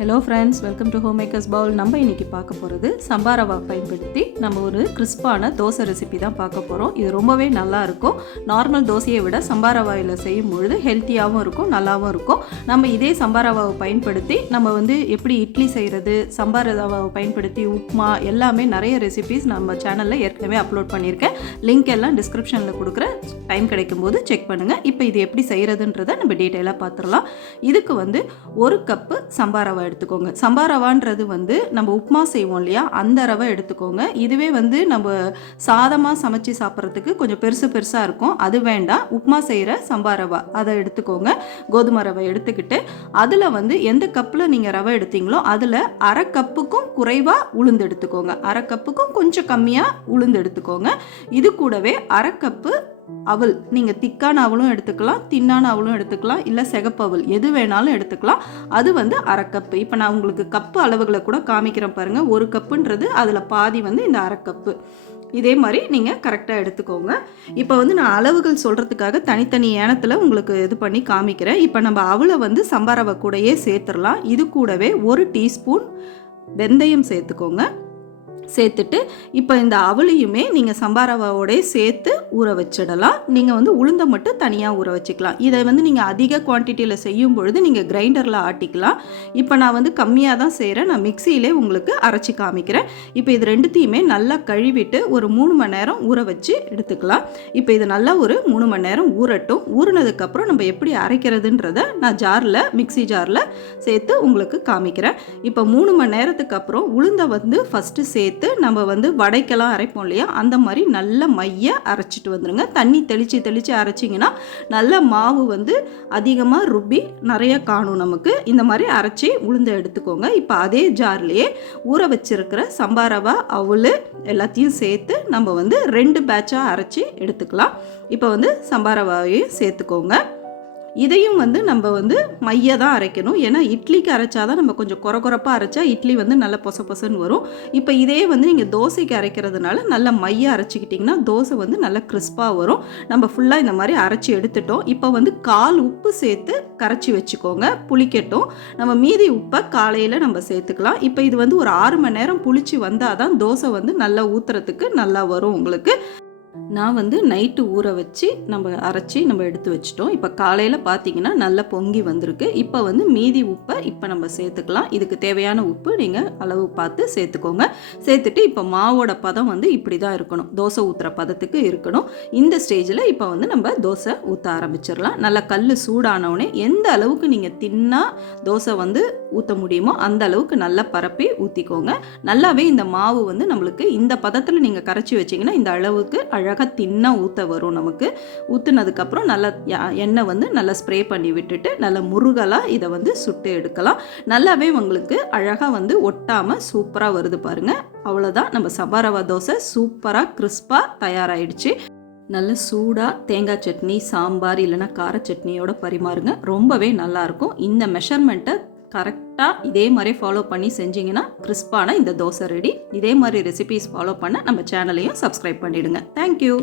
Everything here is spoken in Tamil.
Hello friends, welcome to home makers Pavul. நம்ம இன்றைக்கி பார்க்க போகிறது சம்பா ரவா பயன்படுத்தி நம்ம ஒரு கிறிஸ்பான தோசை ரெசிபி தான் பார்க்க போகிறோம். இது ரொம்பவே நல்லாயிருக்கும். நார்மல் தோசையை விட சம்பா ரவாயில் செய்யும் பொழுது ஹெல்த்தியாகவும் இருக்கும், நல்லாவும் இருக்கும். நம்ம இதே சம்பா ரவாவை பயன்படுத்தி நம்ம எப்படி இட்லி செய்கிறது, சம்பா ரவாவை பயன்படுத்தி உப்மா, எல்லாமே நிறைய ரெசிபிஸ் நம்ம சேனலில் ஏற்கனவே அப்லோட் பண்ணியிருக்கேன். லிங்க் எல்லாம் டிஸ்கிரிப்ஷனில் கொடுக்குற, டைம் கிடைக்கும்போது செக் பண்ணுங்கள். இப்போ இது எப்படி செய்கிறதுன்றதை நம்ம டீட்டெயிலாக பார்த்துடலாம். இதுக்கு ஒரு கப்பு சம்பா ரவா எடுத்துக்கோங்க. சம்பா ரவான்றது நம்ம உப்மா செய்வோம் இல்லையா, அந்த ரவை எடுத்துக்கோங்க. இதுவே நம்ம சாதமாக சமைச்சு சாப்பிட்றதுக்கு கொஞ்சம் பெருசாக இருக்கும், அது வேண்டாம். உப்மா செய்கிற சம்பா ரவா அதை எடுத்துக்கோங்க. கோதுமை ரவை எடுத்துக்கிட்டு அதில் எந்த கப்பில் நீங்கள் ரவை எடுத்தீங்களோ அதில் அரை கப்புக்கும் குறைவாக உளுந்து எடுத்துக்கோங்க. அரை கப்புக்கும் கொஞ்சம் கம்மியாக உளுந்து எடுத்துக்கோங்க. இது கூடவே அரை கப்பு அவல், நீங்கள் திக்கான அவலும் எடுத்துக்கலாம், தின்னான அவலும் எடுத்துக்கலாம், இல்லை சிகப்பு அவல் எது வேணாலும் எடுத்துக்கலாம். அது அரை கப்பு. இப்போ நான் உங்களுக்கு கப்பு அளவுகளை கூட காமிக்கிறேன் பாருங்கள். ஒரு கப்புன்றது அதில் பாதி இந்த அரை கப்பு. இதே மாதிரி நீங்கள் கரெக்டாக எடுத்துக்கோங்க. இப்போ நான் அளவுகள் சொல்கிறதுக்காக தனித்தனி ஏனத்தில் உங்களுக்கு இது பண்ணி காமிக்கிறேன். இப்போ நம்ம அவலை சம்பா ரவை கூடயே சேர்த்துடலாம். இது கூடவே 1 டீஸ்பூன் வெந்தயம் சேர்த்துக்கோங்க. சேர்த்துட்டு இப்போ இந்த அவளையுமே நீங்கள் சம்பா ரவாவோடய சேர்த்து ஊற வச்சிடலாம். நீங்கள் உளுந்தை மட்டும் தனியாக ஊற வச்சுக்கலாம். இதை நீங்கள் அதிக குவான்டிட்டியில் செய்யும் பொழுது நீங்கள் கிரைண்டரில் ஆட்டிக்கலாம். இப்போ நான் கம்மியாக தான் செய்கிறேன். நான் மிக்சியிலே உங்களுக்கு அரைச்சி காமிக்கிறேன். இப்போ இது ரெண்டுத்தையுமே நல்லா கழுவிட்டு ஒரு 3 மணி நேரம் ஊற வச்சு எடுத்துக்கலாம். இப்போ இது நல்லா ஒரு 3 மணி நேரம் ஊறட்டும். ஊறினதுக்கப்புறம் நம்ம எப்படி அரைக்கிறதுன்றதை நான் மிக்சி ஜாரில் சேர்த்து உங்களுக்கு காமிக்கிறேன். இப்போ 3 மணி நேரத்துக்கு அப்புறம் உளுந்தை ஃபஸ்ட்டு சேர்த்து நம்ம வடைக்கெல்லாம் அரைப்போம் இல்லையா, அந்த மாதிரி நல்ல மைய அரைச்சிட்டு வந்துடுங்க. தண்ணி தெளித்து அரைச்சிங்கன்னா நல்ல மாவு அதிகமாக ருப்பி நிறைய காணும். நமக்கு இந்த மாதிரி அரைச்சி உளுந்தை எடுத்துக்கோங்க. இப்போ அதே ஜார்லேயே ஊற வச்சிருக்கிற சம்பா ரவா, அவல் எல்லாத்தையும் சேர்த்து நம்ம 2 பேட்சாக அரைச்சி எடுத்துக்கலாம். இப்போ சம்பா ரவாவையும் சேர்த்துக்கோங்க. இதையும் நம்ம மைய தான் அரைக்கணும். ஏன்னா இட்லிக்கு அரைச்சாதான் நம்ம கொஞ்சம் குறப்பாக அரைச்சா இட்லி நல்லா பொசன்னு வரும். இப்போ இதே நீங்கள் தோசைக்கு அரைக்கிறதுனால நல்லா மைய அரைச்சிக்கிட்டிங்கன்னா தோசை நல்லா கிறிஸ்பாக வரும். நம்ம ஃபுல்லாக இந்த மாதிரி அரைச்சி எடுத்துட்டோம். இப்போ 1/4 உப்பு சேர்த்து கரைச்சி வச்சுக்கோங்க, புளிக்கட்டும். நம்ம மீதி உப்பை காலையில் நம்ம சேர்த்துக்கலாம். இப்போ இது ஒரு 6 மணி நேரம் புளிச்சு வந்தால் தான் தோசை நல்லா ஊற்றுறதுக்கு நல்லா வரும் உங்களுக்கு. நான் நைட்டு ஊற வச்சு நம்ம அரைச்சி நம்ம எடுத்து வச்சிட்டோம். இப்போ காலையில் பார்த்தீங்கன்னா நல்லா பொங்கி வந்திருக்கு. இப்போ மீதி உப்பை இப்போ நம்ம சேர்த்துக்கலாம். இதுக்கு தேவையான உப்பு நீங்கள் அளவு பார்த்து சேர்த்துக்கோங்க. சேர்த்துட்டு இப்போ மாவோட பதம் இப்படி தான் இருக்கணும், தோசை ஊற்றுற பதத்துக்கு இருக்கணும். இந்த ஸ்டேஜில் இப்போ நம்ம தோசை ஊற்ற ஆரம்பிச்சிடலாம். நல்லா கல் சூடானவுடனே எந்த அளவுக்கு நீங்கள் தின்னா தோசை ஊற்ற முடியுமோ அந்த அளவுக்கு நல்லா பரப்பி ஊற்றிக்கோங்க. நல்லாவே இந்த மாவு நம்மளுக்கு இந்த பதத்தில் நீங்கள் கரைச்சி வச்சிங்கன்னா இந்த அளவுக்கு அழகாக தின்னா ஊற்ற வரும். நமக்கு ஊற்றுனதுக்கப்புறம் நல்லா எண்ணெய் நல்லா ஸ்ப்ரே பண்ணி விட்டுட்டு நல்லா முருகலாக இதை சுட்டு எடுக்கலாம். நல்லாவே உங்களுக்கு அழகாக ஒட்டாமல் சூப்பராக வருது பாருங்கள். அவ்வளோதான், நம்ம சம்பா ரவா தோசை சூப்பராக கிறிஸ்பாக தயாராகிடுச்சு. நல்ல சூடாக தேங்காய் சட்னி, சாம்பார் இல்லைனா கார சட்னியோட பரிமாறுங்க. ரொம்பவே நல்லாயிருக்கும். இந்த மெஷர்மெண்ட்டை கரெக்டாக இதே மாதிரி ஃபாலோ பண்ணி செஞ்சிங்கன்னா கிறிஸ்பான இந்த தோசை ரெடி. இதே மாதிரி ரெசிபிஸ் ஃபாலோ பண்ண நம்ம சேனலையும் சப்ஸ்கிரைப் பண்ணிவிடுங்க. தேங்க்யூ.